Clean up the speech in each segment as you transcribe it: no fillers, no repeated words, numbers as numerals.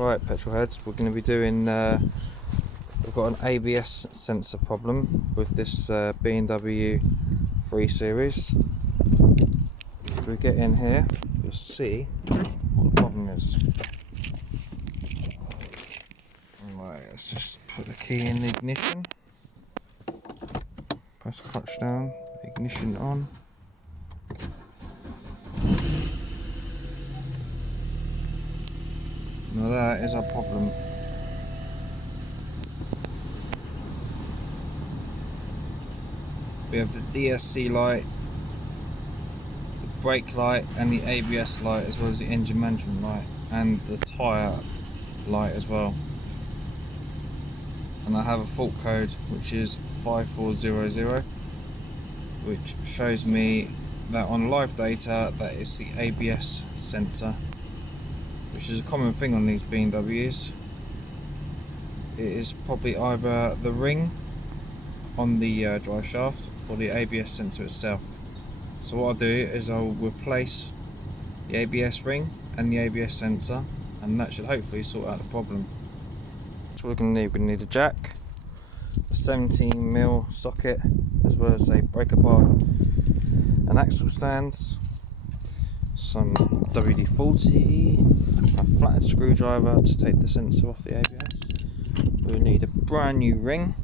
Right, petrol heads, we're going to be doing, we've got an ABS sensor problem with this B&W 3 Series. If we get in here, you'll see what the problem is. Right, let's just put the key in the ignition, press the clutch down, ignition on. Now that is our problem. We have the DTC light, the brake light and the ABS light, as well as the engine management light and the tyre light as well. And I have a fault code which is 5400, which shows me that on live data that is the ABS sensor, which is a common thing on these B&Ws. It is probably either the ring on the drive shaft or the ABS sensor itself. So what I'll do is I'll replace the ABS ring and the ABS sensor, and that should hopefully sort out the problem. So we're going to need a jack, a 17mm socket, as well as a breaker bar and axle stands, some WD-40, a flathead screwdriver to take the sensor off the ABS. We'll need a brand new ring,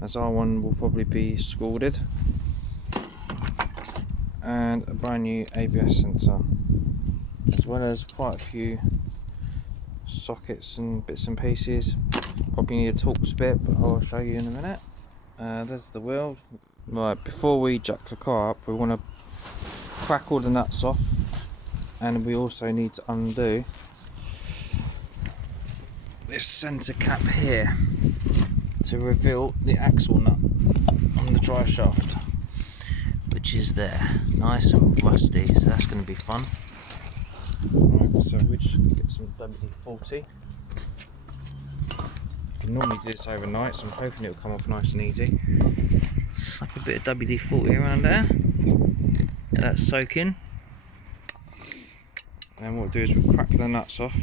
as our one will probably be scalded, and a brand new ABS sensor, as well as quite a few sockets and bits and pieces. Probably need a Torx bit, but I'll show you in a minute. There's the wheel. Right, before we jack the car up, we want to crack all the nuts off, and we also need to undo this centre cap here to reveal the axle nut on the drive shaft, which is there, nice and rusty, so that's going to be fun. Right, so we just get some WD-40. You can normally do this overnight, so I'm hoping it'll come off nice and easy. Suck a bit of WD-40 around there, let that soak in. And then what we'll do is we'll crack the nuts off,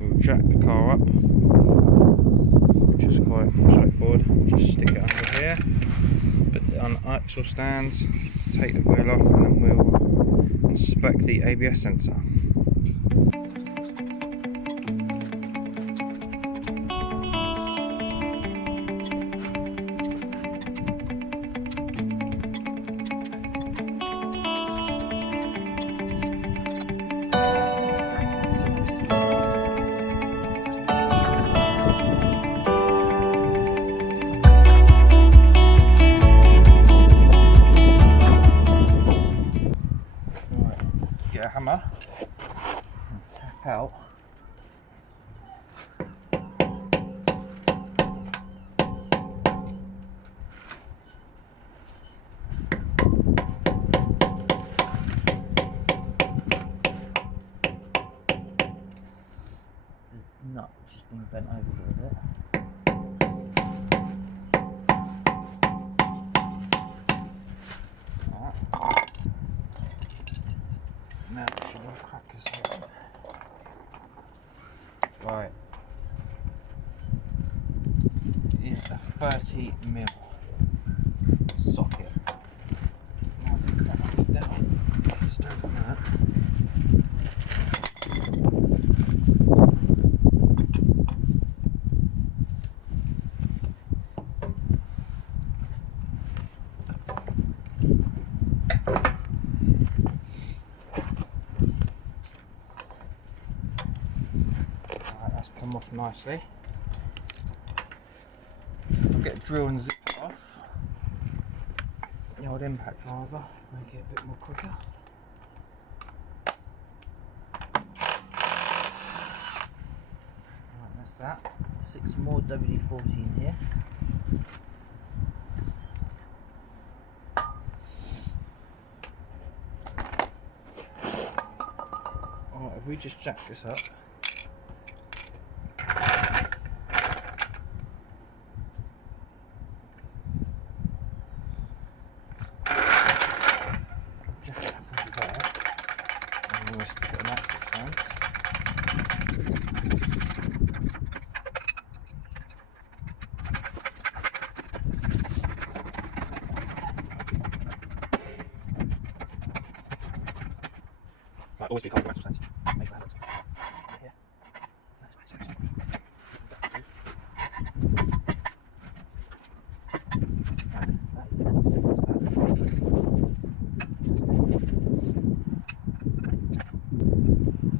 we'll jack the car up, which is quite straightforward. Just stick it under here, put it on axle stands, take the wheel off, and then we'll inspect the ABS sensor. Get a hammer and tap out the nut, which has been bent over a little bit. Now should I crack this open? Right, it's a 30mm socket. Now I think crack this down. Just open that. Come off nicely. I'll get a drill and zip it off. The old impact driver, make it a bit more quicker. Right, that's that. 6 more WD-40 in here. Alright, if we just jack this up. Jack it up over there. And we'll stick it on that. always be a couple of grams of major hazards. Here.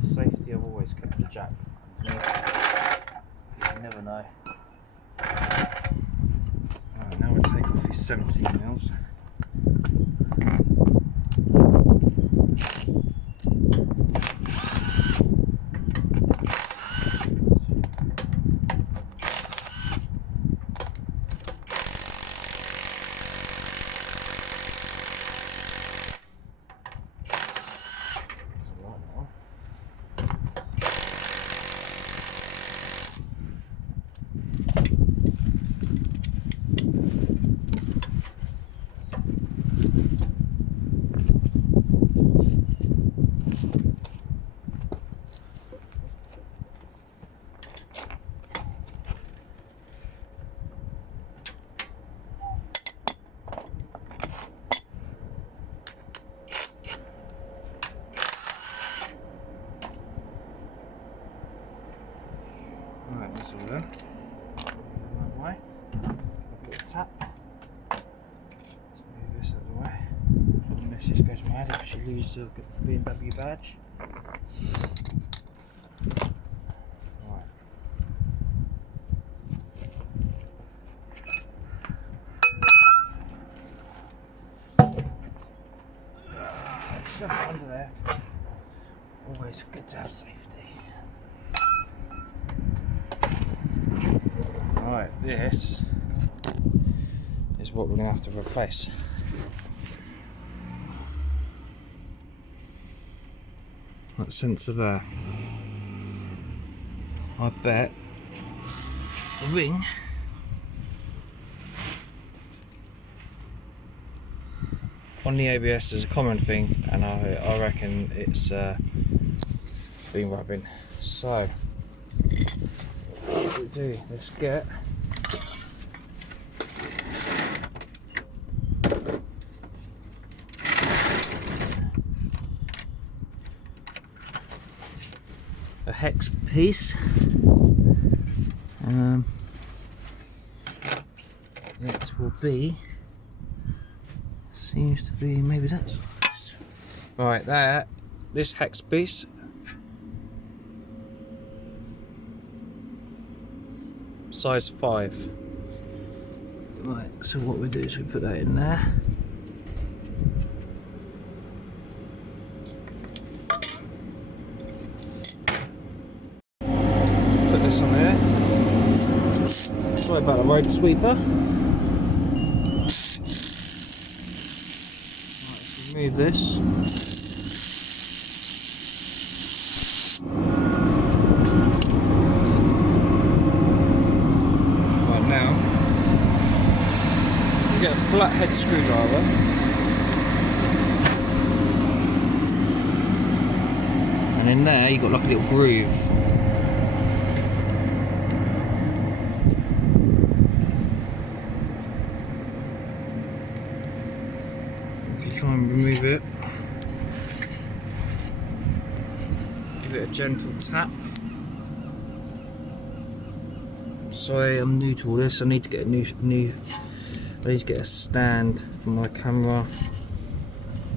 For safety, I've always kept the jack underneath, because you never know. Right, now we'll take off his 17 mils. Right, that's all done. That way. I'll put a tap. Let's move this out of the way. Unless this goes mad if she loses the BMW badge. Right. Shove it under there. Always good to have safety. Right, this is what we're going to have to replace. That sensor there. I bet the ring on the ABS is a common thing, and I reckon it's been rubbing. So what we do, let's get a hex piece. It will be, seems to be, maybe that's right there, this hex piece. Size 5. Right, so what we do is we put that in there. Put this on there. Sorry about the road sweeper. Right, so remove this. Get a flathead screwdriver, and in there you've got like a little groove. If you try and remove it, give it a gentle tap. Sorry, I'm new to all this. I need to get a new I need to get a stand for my camera.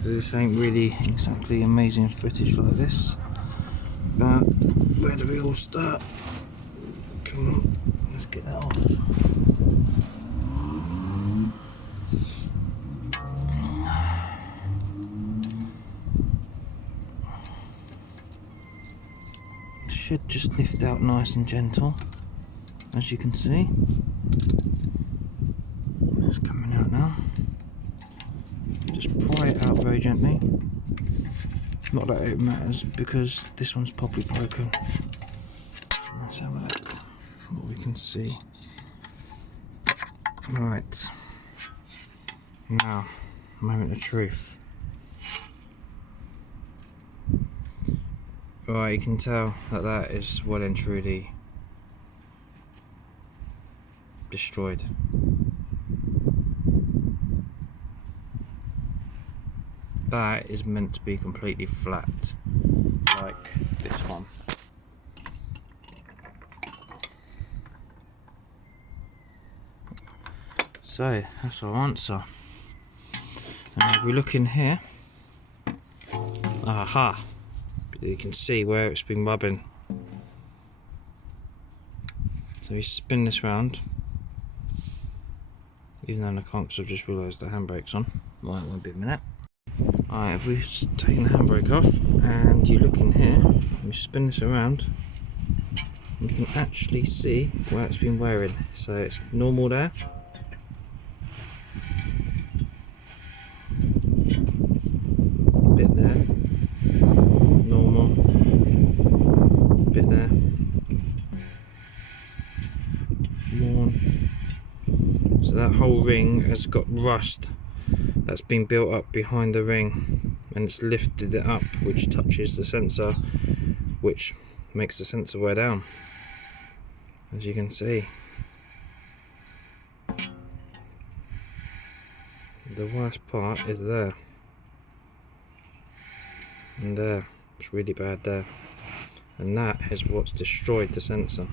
This ain't really exactly amazing footage like this. But where do we all start? Come on, let's get that off. Should just lift out nice and gentle, as you can see. It's coming out now. Just pry it out very gently. Not that it matters, because this one's probably broken. Let's have a look what we can see. Right, now, moment of truth. Right, you can tell that that is well and truly destroyed. That is meant to be completely flat. like this one. So that's our answer. And if we look in here, aha, you can see where it's been rubbing. So we spin this round, even though I can't, so I've just realised the handbrake's on. Right, it won't be a minute. Alright, if we've taken the handbrake off and you look in here, and we spin this around, you can actually see where it's been wearing. So it's normal there. Bit there. Normal. Bit there. Worn. So that whole ring has got rust that's been built up behind the ring, and it's lifted it up, which touches the sensor, which makes the sensor wear down, as you can see. The worst part is there and there. It's really bad there, and that is what's destroyed the sensor.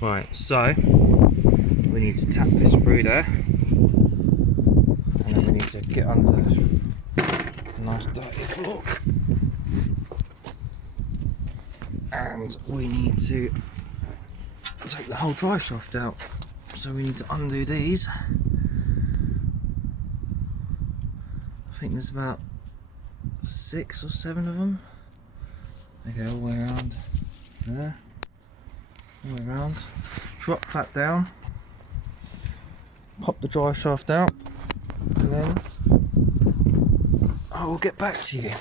Right, so we need to tap this through there, and then we need to get under this nice dirty floor, and we need to take the whole drive shaft out. So we need to undo these. I think there's about 6 or 7 of them. They go all the way around there, all the way around. Drop that down, pop the drive shaft out, and then I will get back to you.